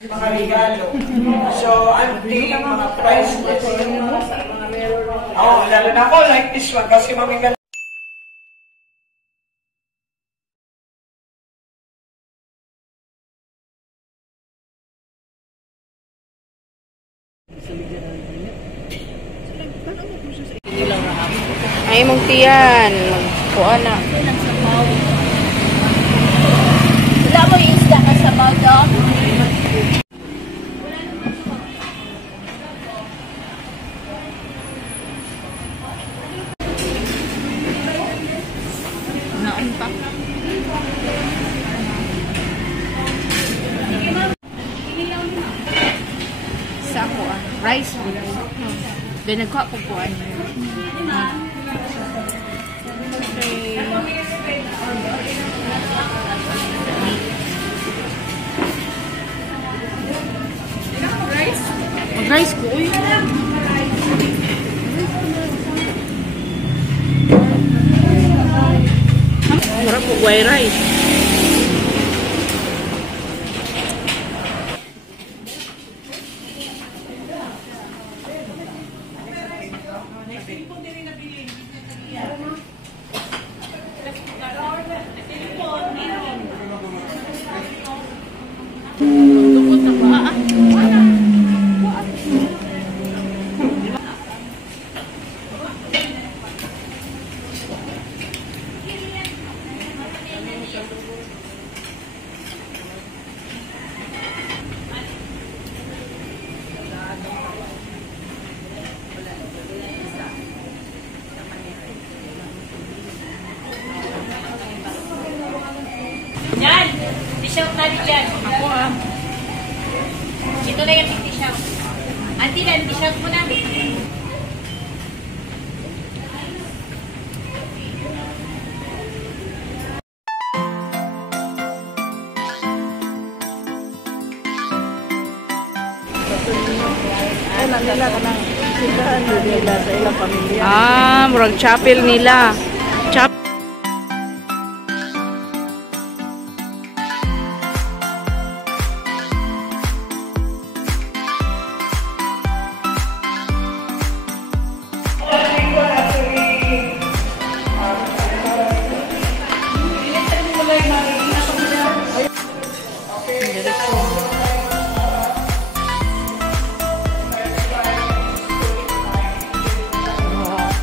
Mga regalo. So, auntie, mga priceless. Oh, lalo na ako, like this one, kasi mamingala. Ay, mong tiyan. Magkuha na. Wala mo yung isda ka sa maudo? Naon pa. Sa kuha. Rice. Then nagkuha po kuhaan. Mag-rice ko. Uy. Marap po guay rice. Yan! T-shirt natin dyan. Ako ah. Ito na yung t-shirt. Auntie lang, t-shirt mo na. Ah, murag chapel nila.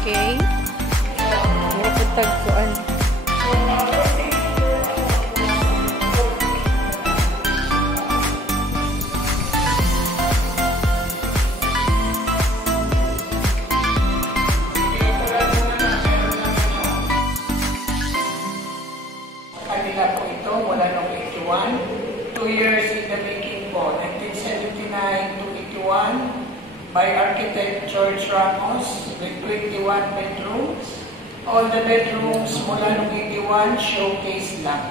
Okay. Mura po tagpuan. Kanila po ito, mula noong 81. 2 years in the making po, 1979 to 81, by architect George Ramos, with 21 bedrooms. All the bedrooms mula noong 81, showcase lang.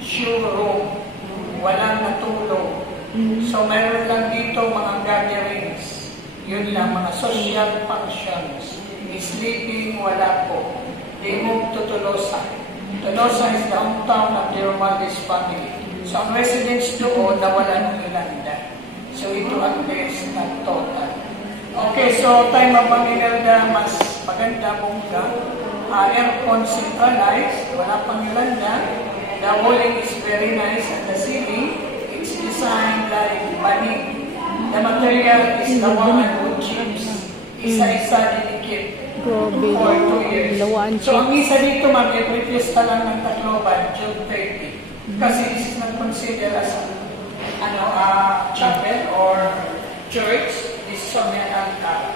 Showroom, walang natulog. So meron lang dito mga gatherings. Yun lang, mga social functions. Sleeping, wala po. They moved to Tolosa. Tolosa is the hometown of the Romualdez family. So ang residents doon, nawala ng Yolanda. So ito ang best na total. Okay, so time of Manginelda, mas maganda bongga. Aircon centralized, wala pang Yolanda. The walling is very nice at the ceiling. It's designed like banig. The material is the one wood chips. Isa-isa dinikit. For 2 years. So ang isa dito, ma'am, i-request lang ng Tacloban, June 30. Kasi this is not considered as chapel or church. This is on an altar.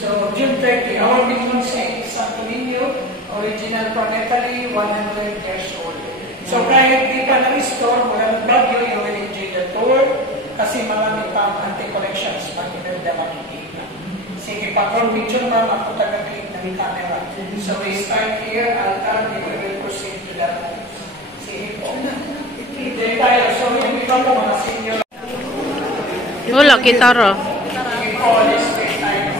So June 30, our big Saint Santo Niño, original from Italy, 100 years old. So kahit di ka na-store, mula ng Baguio, you will enjoy the tour kasi marami pang anti-collections Manginelda makikita. Sige, pag-roll picture, ma'am, ako taga-click ng camera. So we start here, altar, we will proceed to the room. Sige po. Hindi tayo. So yung iba po, mga senior. Wala, kitara. Sige po, let's wait tayo.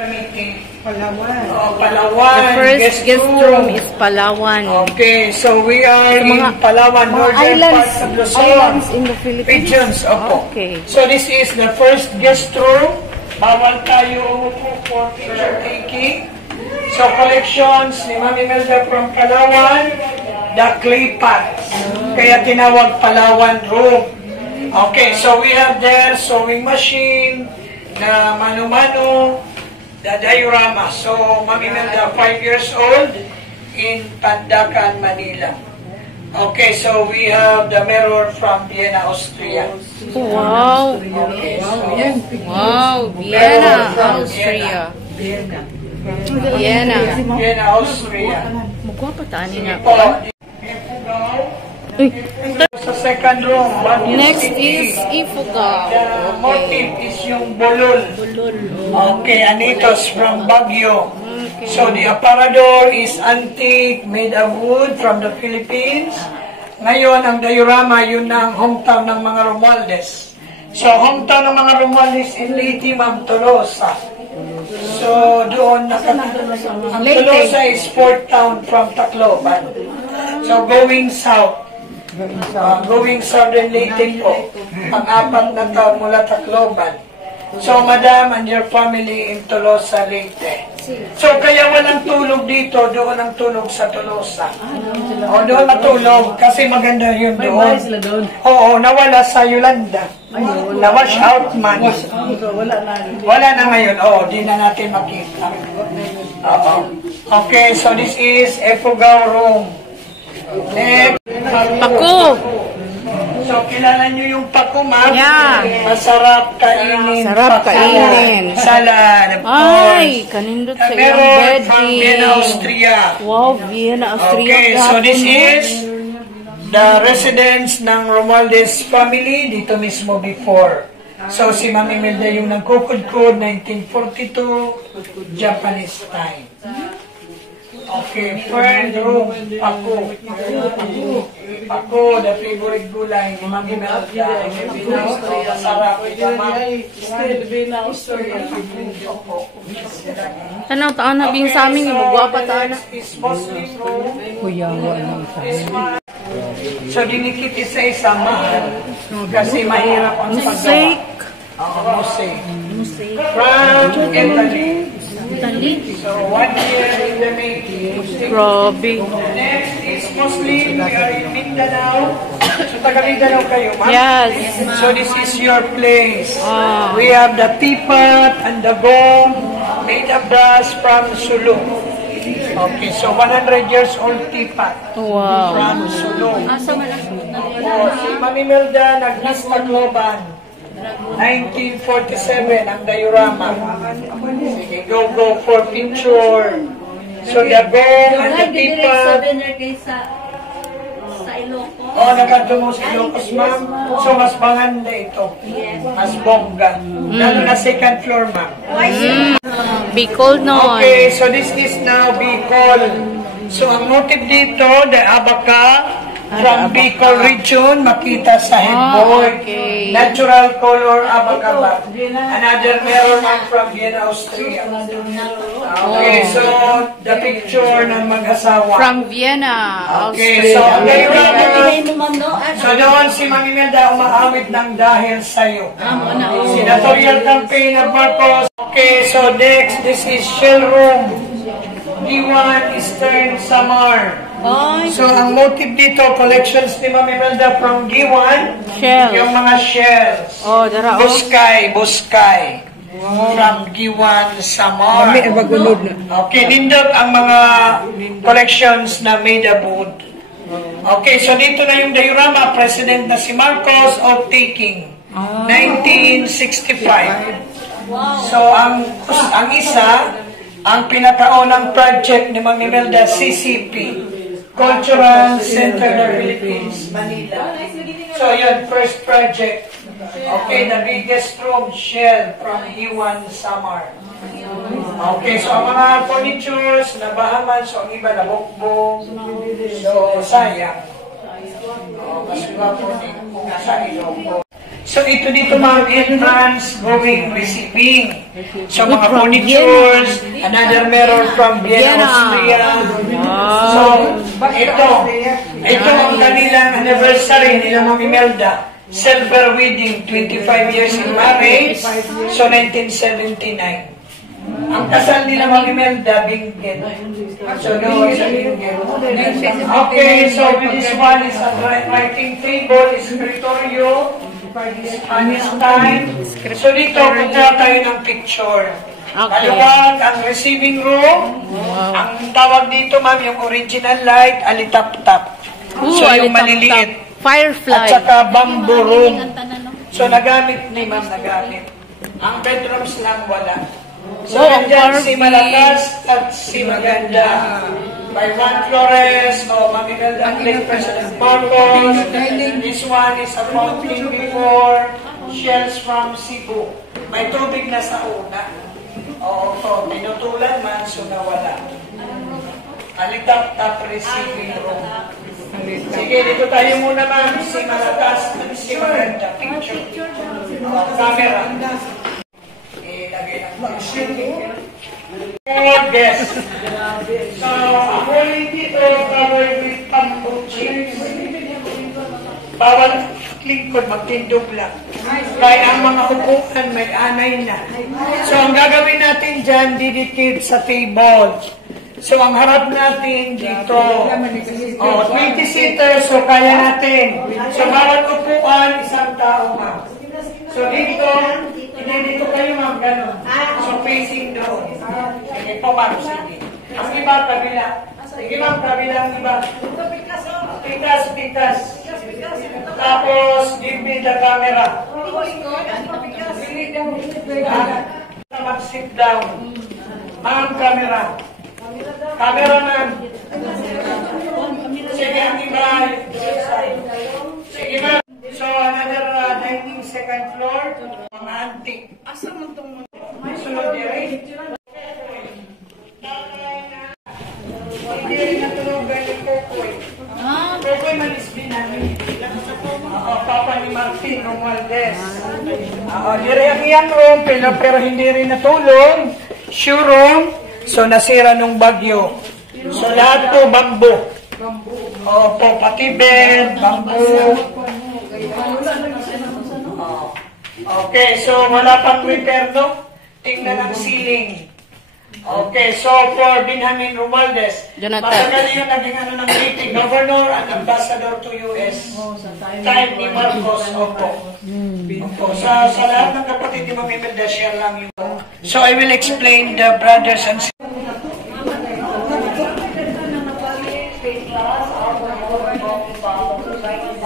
Meeting, Oh, Palawan. The first guest room is Palawan. Okay, so we are So, in Palawan, northern part of Luzon. Islands in the Philippines. Regions, opo. Okay. So this is the first guest room. Bawal tayo umupo for picture taking. So collections ni Mami Melda from Palawan, the clay pots. Kaya tinawag Palawan room. Okay, so we have there sewing machine, na mano-mano, the diorama. So Mami Melda, 5 years old, in Pandacan, Manila. Okay, so we have the mirror from Vienna, Austria. Wow. Okay, so Wow. Vienna, Austria. Vienna. Vienna, Austria. Magwapa tani nga. Po, sa second room, Next is Ifugao. the motif is yung bulol. Okay, anitos from Baguio. So the aparador is antique, made of wood from the Philippines. Ngayon, ang diorama, yun na ang hometown ng mga Romualdez. So, hometown ng mga Romualdez in Leyte, Ma'am, Tolosa. So, doon, ang Tolosa is fourth town from Tacloban. So, going south. Going southern Leyte po. Pang-apat na taon mula Tacloban. So, Madam and your family in Tolosa, Leyte. So, kaya walang tulog dito, doon ang tulog sa Tolosa. O, doon matulog, kasi maganda yun doon. Oo, nawala sa Yolanda. Na-wash out man. Wala na ngayon, oo, di na natin makita. Oo. Okay, so this is Ifugao room. Next. Pako. So, kilala nyo yung pako, ma'am? Yeah. Masarap kainin. Sarap kainin. Salad, of Ay, course. kanindot sa iyong Meron from bedding. Vienna, Austria. Wow, Vienna, Austria. Okay, so this is the residence ng Romualdez family, dito mismo before. So, si Mami Melda yung nagkukudkod, 1942, Japanese time. Okay, third room, pako. Pako, the favorite gulay ni Mami Melda. Masarap. Tanaw taan na bing sa amin, magwapa taan na. Is Muslim room. So, dinikit isa-isa mahal. Kasi mahirap ang paggawa. Mosaic. Mosaic. From Italy. So, 1 year in the making. Grabe. Next is Muslim. We are in Mindanao. So, taga Mindanao kayo, ma'am? Yes. So, this is your place. Ah. We have the teapot and the gong made of brass from Sulu. Okay, so 100 years old teapot Wow. from Sulu. Oh, si Mami Melda nag-miss Tacloban. 1947 ang diorama. Sige, go for picture. So the gong and the teapot. Oh, nakatungo si Ilocos, ma'am. So, mas maganda ito. Mas bongga. Lalo na second floor, ma'am. Bicol noon. Okay, so this is now Bicol. So, ang motif dito, the abaca from Bicol region, makita sa headboard. Okay. Natural color abaca ba. Another meron from Vienna, Austria. Okay, so the picture ng mag-asawa. From Vienna, Okay, so Austria. so doon si Mami Melda umaawit ng dahil sa'yo. Senatorial campaign of Marcos. Okay, so next, this is Shell Room. D1 Eastern Samar. So ang motif dito, collections ni Mami Melda from D1. Shell. Yung mga shells. Oh, dara oh. Buskay. From Giwan Samar. Okay, nindot ang mga collections na made of wood. Okay, so dito na yung diorama, President na si Marcos of taking. 1965. So ang isa, ang pinakaunang project ni Mami Melda, CCP, Cultural Center of Philippines, Manila. So yun, first project. Okay, the biggest room shell from Iwan Samar. Okay, so ang mga furnitures, nabahaman, so ang iba nabukbong. So, sayang. Mas iba po sa Ilonggo. So ito dito ma'am, entrance, going, receiving. So mga furnitures, another mirror from Vienna, Austria. So ito ang kanilang anniversary nila Ma'am Imelda. Silver wedding, 25 years in marriage, so 1979. Ang kasal nila Ma'am Imelda, Bingen. So doon sa Bingen. Okay, so this one is a writing table, escritorio, Spanish time. So dito, punta tayo ng picture. Maluwag ang receiving room. Ang tawag dito, ma'am, yung original light, alitap-tap. So yung maliliit. Firefly. At saka bamboo room. So nagamit ni ma'am, nagamit. Ang bedrooms lang wala. So nandyan si Malakas at si Maganda. By Juan Flores, Ma'am Imelda, late President Marcos. This one is a fountain before, shells from Cebu. May tubig na sa una. Oo, pinutulan man, so nawala. Alitap-tap receiving room. Sige, dito tayo muna ma'am. Si Malakas at si Maganda. Picture. Camera. Lagay ng pag-shooting. Yes. So, ako dito, covered with bamboo chips. Bawal lingkod, magtindog lang. Kaya ang mga upuan may anay na. So, ang gagawin natin dyan, didikit sa table. So, ang harap natin dito, 20 seaters, so kaya natin. So, bawat upuan, isang tao, ma'am. So, dito kayo, ma'am, gano'n. So, facing doon. Sige po, ma'am, sige. Ang iba, kabila. Sige, ma'am, kabila ang iba. Pikas. Tapos, give me the camera. Mag-sit down. Ma'am, camera. Camera, ma'am. Sige, ang iba. Sige, ma'am. So, another dining second floor. Mga antique. Asa mo itong sunod diri? Hindi rin natulugan ni Kokoy. Kokoy manis binami. Papa ni Martin Romualdez. Diri ang iyang room, pero hindi rin natulong. Shoe room. So, nasira nung bagyo. So, lahat po bamboo. Opo, pati bed, bamboo. Okay, so wala pang repair, no? Tingnan ang ceiling. Okay, so for Benjamin Romualdez, matagal yun naging ng meeting, Governor and Ambassador to US. Time ni Marcos, opo. Sa lahat ng kapatid ni Ma'am Imelda, share lang yun. So I will explain the brothers and sisters.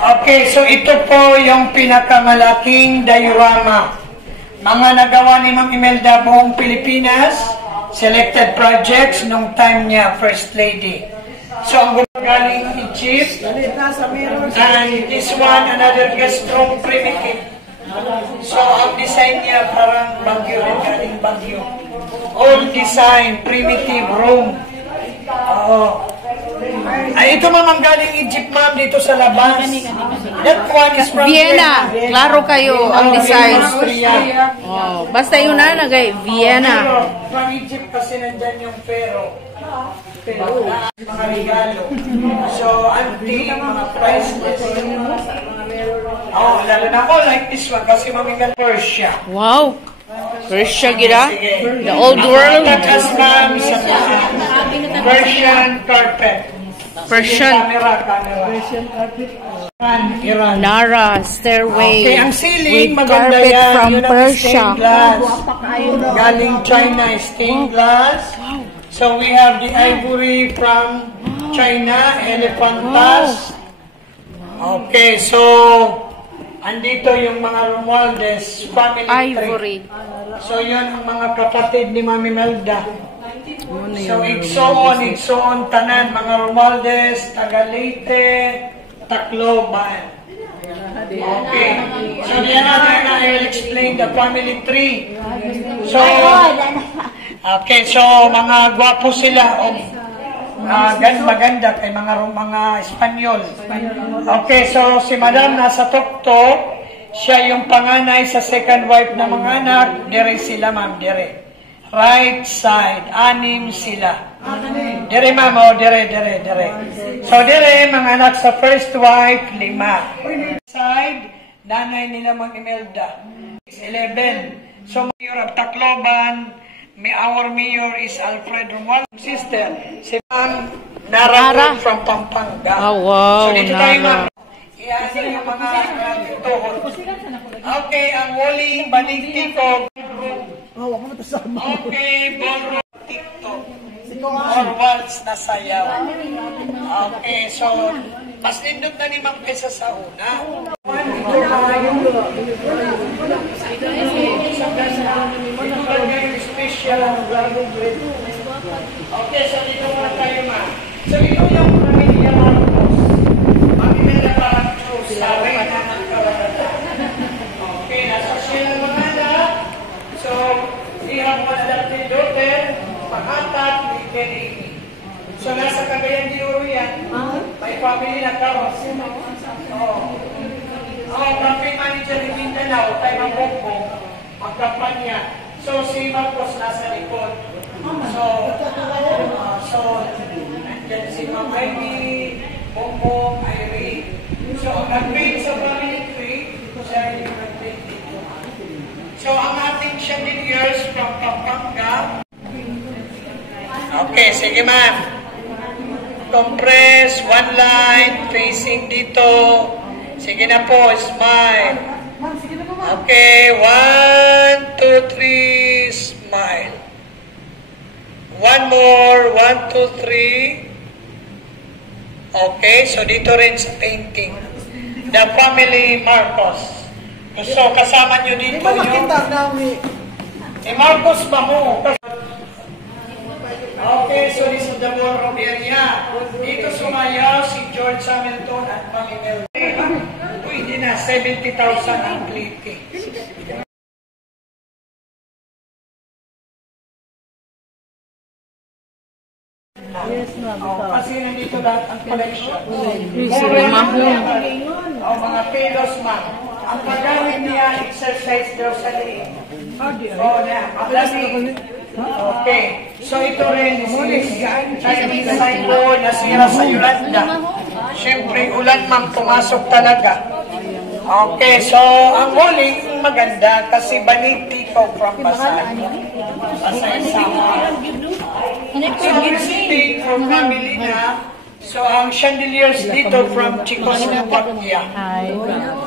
Okay, so ito po yung pinakamalaking diorama. Mga nagawa ni Ma'am Imelda buong Pilipinas, selected projects nung time niya, First Lady. So, ang galing Egypt, and this one, another guest room, primitive. So, ang design niya parang Baguio rin, galing Baguio. Old design, primitive room. Ay, ito ma'am, galing Egypt ma'am, dito sa labas. That one is from Vienna. Klaro kayo ang design. Oh, basta yun na nagay, Vienna. From Egypt kasi nandyan yung Pharaoh. Mga regalo. So, antique, mga priceless. Oh, lalo na ako like this one kasi mamigal Persia. Wow. Persia gira? The old world. Takas ma'am sa Persian carpet. Persian. Camera. Persian carpet. Iran. Nara, stairway. Okay, ang ceiling, with maganda carpet yan. from Yun ang Persia. stained glass. Galing China, stained glass. So we have the ivory from China, elephant tusk. Okay, so andito yung mga Romualdez family Ivory. tree. So yun ang mga kapatid ni Ma'am Imelda. So igsoon, tanan, mga Romualdez, taga Leyte, Tacloban. Okay. So the other na I will explain the family tree. So okay, so mga gwapo sila o maganda kay mga Espanyol. Okay, so si Madam nasa tuktok, Siya yung panganay sa second wife na mga anak. Dire sila, ma'am, dire. Right side, 6 sila. Dire, ma'am, o, dire. So, dire, mga anak sa first wife, 5. Side, nanay nila Ma'am Imelda, 11. So, Mayor of Tacloban, our mayor is Alfred Romuald. Sister, si Ma'am Nara from Pampanga. Oh, wow, So, dito tayo, Nara. ma'am. Iyan yung mga tuhod. Okay, ang Wally Baligtiko. Okay, ballroom TikTok. Or waltz na sayaw. Okay, so, mas nindot na ni Ma'am kesa sa una. Ito yung special ang garden bread. Okay, so dito muna tayo, ma'am. So, ito yung pamilya Marcos. Pamilya Marcos sa Reyna ng Kawaratan. Okay, nasa sila mga anak. So, we have one adopted daughter, Pangatat, ni Kenny. So, nasa Cagayan de Oro yan. May family na karos. Campaign manager ni Mindanao, tayo ng Bongbong, magkampanya. So, si Marcos nasa likod. So, nandiyan si Ma'am Ivy, Bongbong, Irene. So, ang campaign sa family tree, siya yung campaign dito. So, ang ating chandeliers from Pampanga. Okay, sige ma'am. Compress, one line, facing dito. Sige na po, smile. Okay, 1, 2, 3, smile. One more, 1, 2, 3. Okay, so dito rin sa painting. The family Marcos. So, kasama nyo dito yung... Marcos ba mo? Okay, so this is the ballroom area. Dito sumayaw si George Hamilton at Ma'am Imelda. Uy, hindi na, 70,000 ang plate. Yes, ma'am. Kasi nandito lahat ang collection. Mga pelos, ma'am. Ang paggamit niya, exercise daw sa liit. Okay. So ito rin is Chinese cyclone nasira sa Yolanda. Siyempre, ulan ma'am, pumasok talaga. Okay, so ang huling maganda kasi baniti ko from Pasay. Pasay sama. So visiting from family na. So ang chandeliers dito from Czechoslovakia.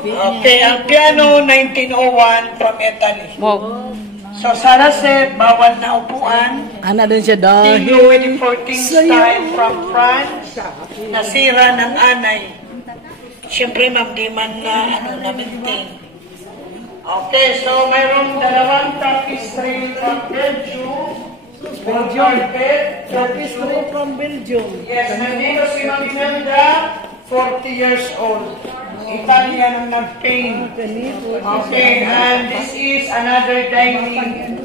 Okay, ang piano 1901 from Italy. Wow. So, Saraset, bawal na upuan. Ana din siya dahil. Louis XIV style from France. Nasira ng anay. Siyempre, ma'am, di man na maintain. Okay, so mayroong dalawang tapestry from Belgium. Tapestry from Belgium. Yes, nandito si Ma'am Imelda, 40 years old. Italian ang nag-paint. Okay, and this is another dining.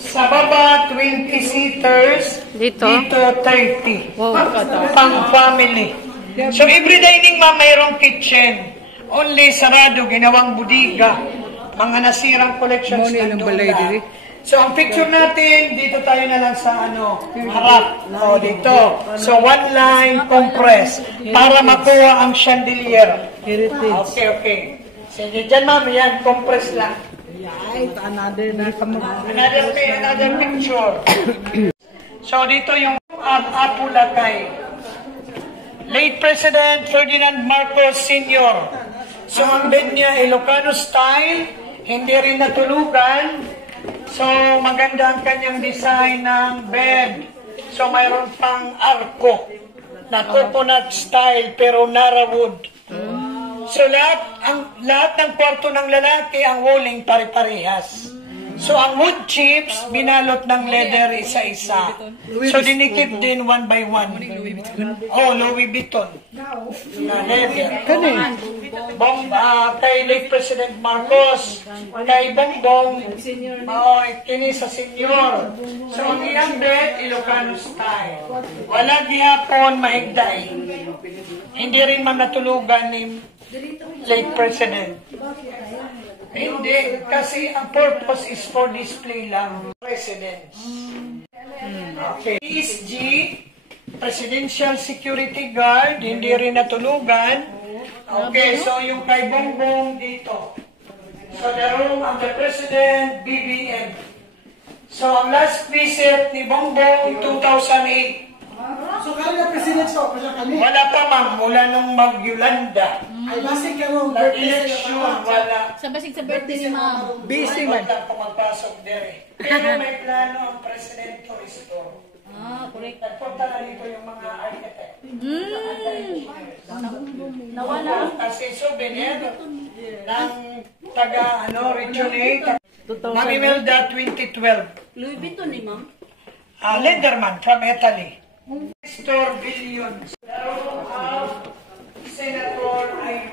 Sa baba, 20 seaters. Dito 30. Wow. Pang family. So, every dining, ma'am, mayroong kitchen. Only sarado, ginawang budiga. Mga nasirang collections ng doon. So, ang picture natin, dito tayo na lang sa harap. O, dito. So, one line, compress. Para makuha ang chandelier. Okay. Sige, dyan ma'am, yan, compress lang. Another picture. So, dito yung Apulagay. Late President Ferdinand Marcos Sr. So, ang bed niya, Ilocano style, hindi rin natulugan. So, maganda ang kanyang design ng bed. So, mayroon pang arko na coconut style pero Nara wood. So, lahat ng kwarto ng lalaki, ang walling pare-parehas. So, ang wood chips, binalot ng leather isa-isa. So, dinikip din one by one. Oh, Louis Vuitton. Na leather. Kay late President Marcos, kay Bongbong, kini sa senior. So, ang iyang bed, Ilocano style. Wala gihapon, maigday. Hindi rin man natulugan ni late President. Hindi, kasi ang purpose is for display lang. Residence. Okay. ESG, Presidential Security Guard, hindi rin natulugan. Okay, so yung kay Bongbong dito. So the room of the President, BBM. So ang last visit ni Bongbong, 2008. So, kali na president so, pa siya kami. Wala pa ma'am, mula nung mag-Yolanda. Ay, basig ka mo. Nag-election, wala. Sa basig sa birthday ni ma'am. Busy man. Wala pa magpasok dire. Pero may plano ang President to restore. Ah, correct. Nagpunta na dito yung mga architect. Nawala. Kasi souvenir ng taga Region 8. Mami Melda 2012. Louis Vuitton ni ma'am. Lederman from Italy. Mr. Billions. Senator Amy.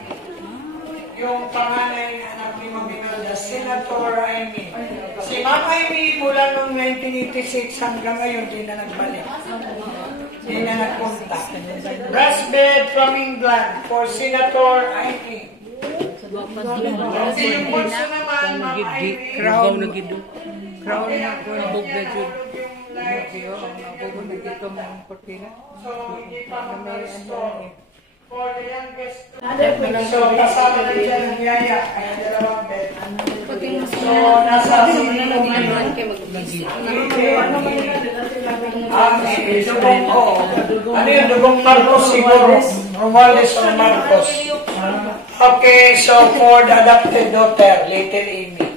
Yung panganay na anak ni Mami Melda, Senator Amy. Si Ma'am Amy mula noong 1986 hanggang ngayon, di na nagbalik. Di na nagpunta. Brass bed from England for Senator Amy. Kasi yung bulso naman, Ma'am Amy. Crown. Crown na ko. Nabog na dyan. So, hindi pa mag-restore. For the youngest. So, kasama na dyan ang yaya. Kaya dalawang bed. So, nasa sinilong ngayon. Dugong ko. Ano yung dugong Marcos siguro? Romualdez o Marcos. Okay, so for the adopted daughter, Little Amy.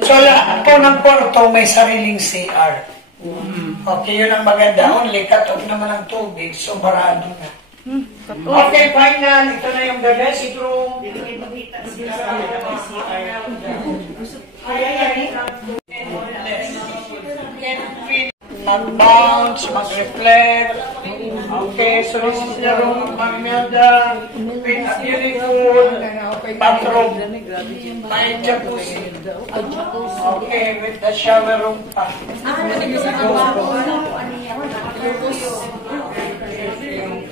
So, po ng Porto may sariling CR. Okay, yun ang maganda. Only cut-off naman ang tubig, so barado na. Okay, final. Ito na yung the best room. Mag-bounce, mag-reflect. Okay, so this is the room, Mami Melda, with a beautiful bathroom. May jacuzzi. Okay, with the shower room pa.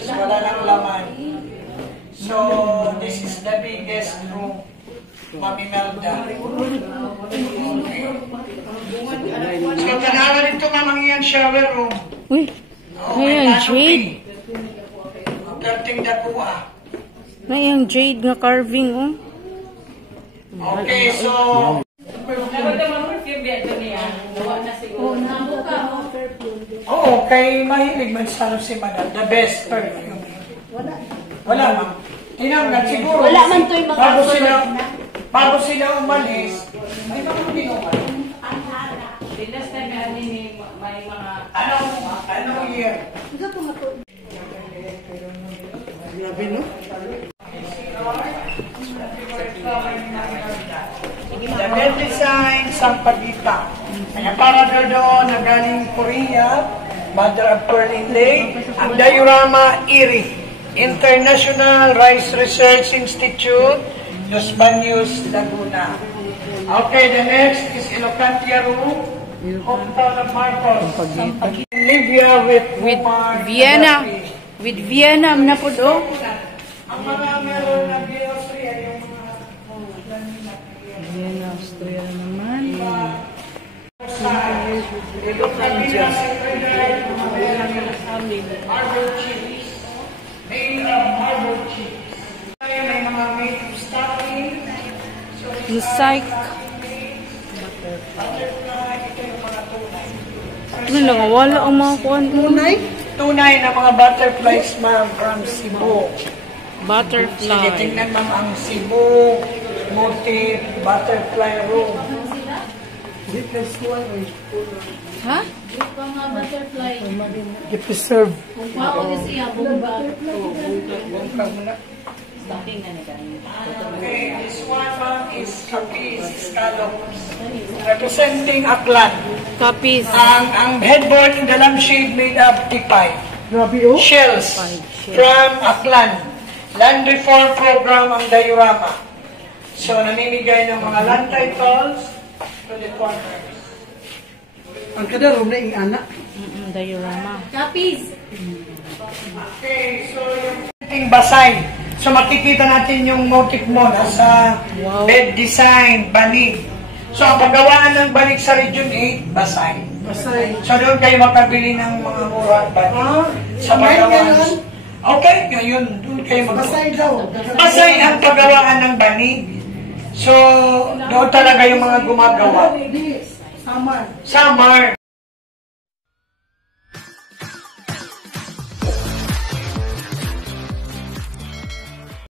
Wala nang laman. So, this is the biggest room, Mami Melda. Okay. So, tanawa dito mamang iyang shower room. Uy, May ayan, jade. Karting dakuha. Na yung jade nga carving, oh. Okay, so... Oo, kay mahilig man sana si Madam. The best perfume. Wala ma'am. Tinanggal siguro. Wala man to yung mga bago sila umalis, may mga kinuha. Anong year? Grabe, no? The bell design sa pagita. Kaya para doon na galing Korea, Mother of Pearl Inlay, ang diorama IRI, International Rice Research Institute, Los Baños, Laguna. Okay, the next is Elocantia Room, hometown of Marcos. Libya with Vienna. With Vienna, na po do. Ang mga meron na Austria, yung mga Vienna, Austria naman. marble cheese. Made of marble cheese. May mga made of stocking. Yung psych. Ano lang, wala ang mga kuwan. Tunay na mga butterflies, ma'am, from Cebu. Sige, Butterfly. tingnan ma'am ang Cebu motif butterfly room. Ha? I-preserve. Okay, this one ma'am is Capiz scallops, representing Aklan. Copies. Ang headboard in the lampshade made of tipay. Grabe, oh. Shells from Aklan. Land reform program ang diorama. So, namimigay ng mga land titles to the farmers. Ang kada room na anak. Diorama. Copies. Okay, so yung painting Basay. So makikita natin yung motif mo nasa bed design, banig. So ang paggawaan ng banig sa Region 8, Basay. Basay. So doon kayo makabili ng mga murang banig. Sa paggawaan. Okay, ngayon, doon kayo Basay daw. Basay ang paggawaan ng banig. So, doon talaga yung mga gumagawa. Hindi. Samar. Samar.